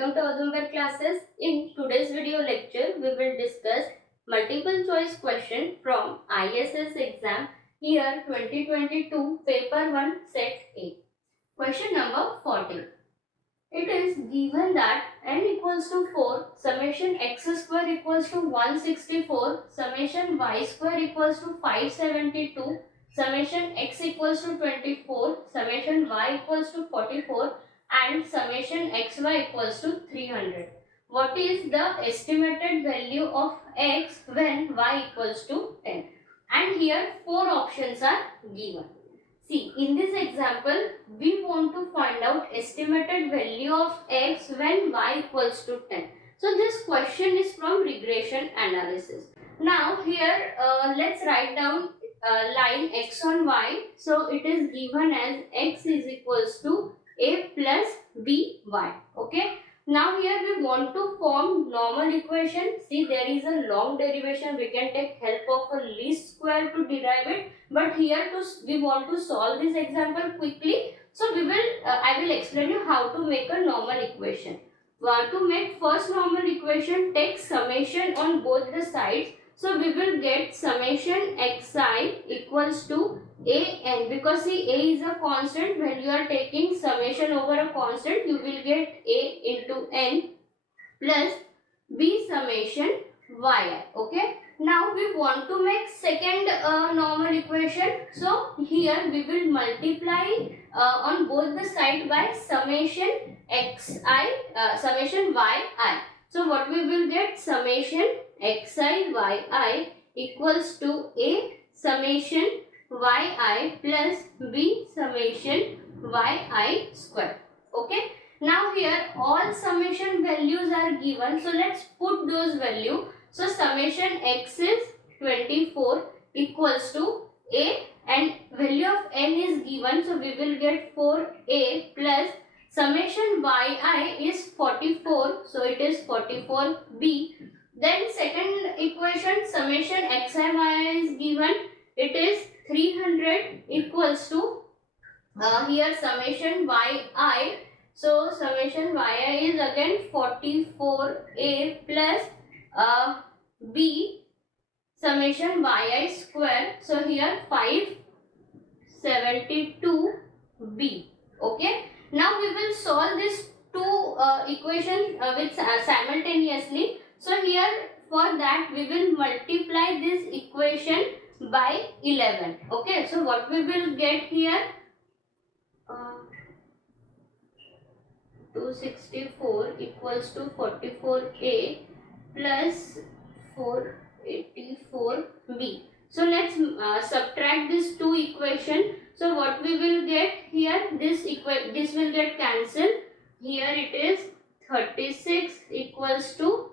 welcome to Azumware classes. In today's video lecture, we will discuss multiple choice question from ISS exam year 2022 paper 1 set A. Question number 40. It is given that n equals to 4, summation x square equals to 164, summation y square equals to 572, summation x equals to 24, summation y equals to 44 and summation xy equals to 300. What is the estimated value of x when y equals to 10? And here 4 options are given. See, in this example, we want to find out estimated value of x when y equals to 10. So this question is from regression analysis. Now here let's write down line x on y. So it is given as x is equals to a plus by. Okay. Now here we want to form normal equation. See, there is a long derivation. We can take help of a least square to derive it. But here we want to solve this example quickly. So I will explain you how to make a normal equation. To make first normal equation, take summation on both the sides. So we will get summation xi equals to an, because see, a is a constant. When you are taking summation over a constant, you will get a into n plus b summation yi. Okay. Now we want to make second normal equation. So here we will multiply on both the side by summation summation yi. So what we will get, summation xi yi equals to a summation yi plus b summation yi square. Okay. Now here all summation values are given. So let's put those values. So summation x is 24 equals to a and value of n is given. So we will get 4a plus summation yi is 44. So it is 44b. Then second equation, summation xi is given. It is 300 equals to here summation yi. So summation yi is again 44a plus b summation yi square. So here 572b. Okay. Now we will solve these two equations with simultaneously. So here for that we will multiply this equation by 11. Okay. So what we will get here, 264 equals to 44a plus 484b. So let's subtract these two equations. So what we will get here, this will get cancelled. Here it is 36 equals to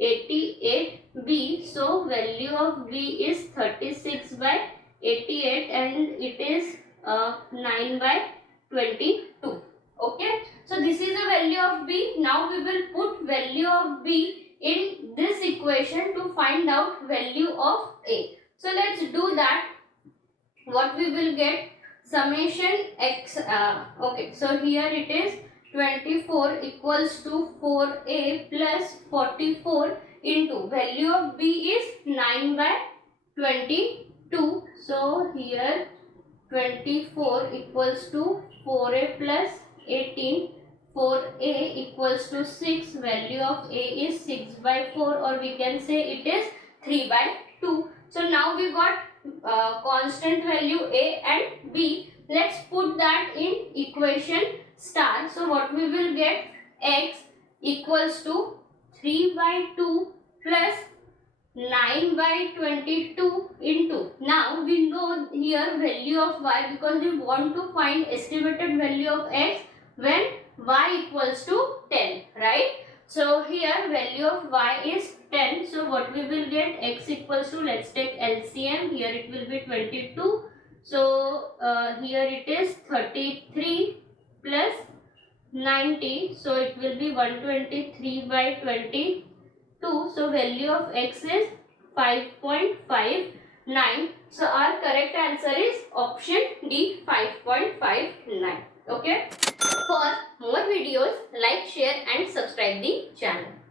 88b. So value of b is 36 by 88 and it is 9 by 22. Okay. So this is the value of b. Now we will put value of b in this equation to find out value of a. So let's do that. What we will get, summation x. Okay. So here it is 24 equals to 4a plus 44 into value of b is 9 by 22. So here 24 equals to 4a plus 18, 4a equals to 6, value of a is 6 by 4 or we can say it is 3 by 2. So now we got constant value a and b. Let's put that in equation star. So what we will get, x equals to 3 by 2 plus 9 by 22 into, now we know here value of y because we want to find estimated value of x when y equals to 10, right? So here value of y is 10. So what we will get, x equals to, let's take LCM. Here it will be 22. So here it is 33 plus 90. So it will be 123 by 22. So value of x is 5.59. So our correct answer is option D, 5.59. Okay. For more videos, like, share and subscribe the channel.